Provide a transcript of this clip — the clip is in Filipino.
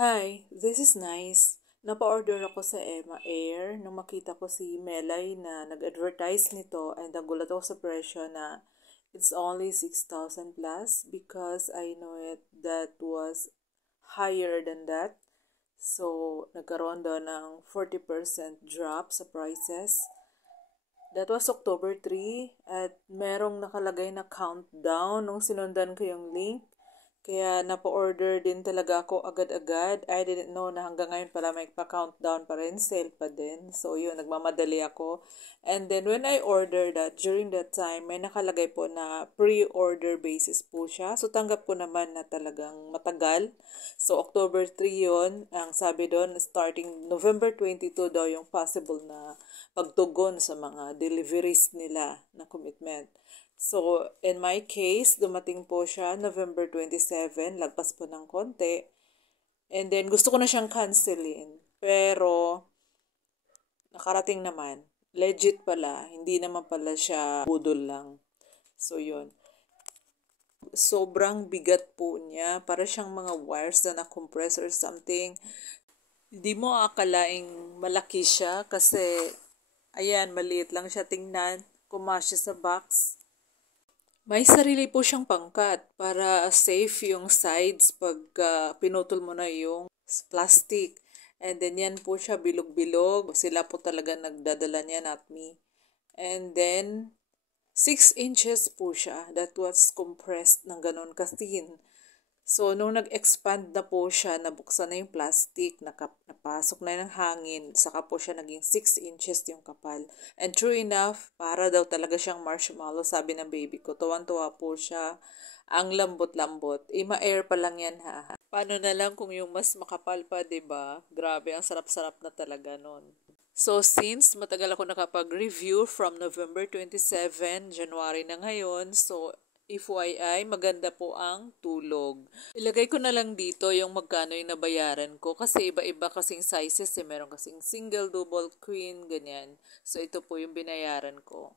Hi, this is nice. Napa-order ako sa Emma Air nung makita ko si Melay na nag-advertise nito and nagulat ako sa presyo na it's only 6,000 plus because I know it that was higher than that. So, nagkaroon daw ng 40% drop sa prices. That was October 3 at merong nakalagay na countdown nung sinundan ko yung link. Kaya napa-order din talaga ako agad-agad. I didn't know na hanggang ngayon pala may pa-countdown pa rin, sale pa din. So yun, nagmamadali ako. And then when I ordered that, during that time, may nakalagay po na pre-order basis po siya. So tanggap ko naman na talagang matagal. So October 3 yun, ang sabi doon, starting November 22 daw yung possible na pagtugon sa mga deliveries nila na commitment. So, in my case, dumating po siya November 27, lagpas po ng konti. And then, gusto ko na siyang cancelin. Pero, nakarating naman. Legit pala. Hindi naman pala siya budol lang. So, yun. Sobrang bigat po niya. Para siyang mga wires na na-compress or something. Hindi mo akalaing malaki siya kasi, ayan, maliit lang siya tingnan. Kumasya sa box. May sarili po siyang pangkat para safe yung sides pag pinutol mo na yung plastic. And then yan po siya bilog-bilog. Sila po talaga nagdadala niya, not me. And then 6 inches po siya. That was compressed ng ganun kastin. So, nung nag-expand na po siya, nabuksan na yung plastic, napasok na yung hangin, saka po siya naging 6 inches yung kapal. And true enough, para daw talaga siyang marshmallow, sabi ng baby ko. Tuwan-tuwa po siya. Ang lambot-lambot. Ima-air pa lang yan ha. Paano na lang kung yung mas makapal pa, 'di ba? Grabe, ang sarap-sarap na talaga nun. So, since matagal ako nakapag-review from November 27, January na ngayon, so FYI, maganda po ang tulog. Ilagay ko na lang dito yung magkano yung nabayaran ko kasi iba-iba kasing sizes eh. Meron kasing single, double, queen, ganyan. So ito po yung binayaran ko.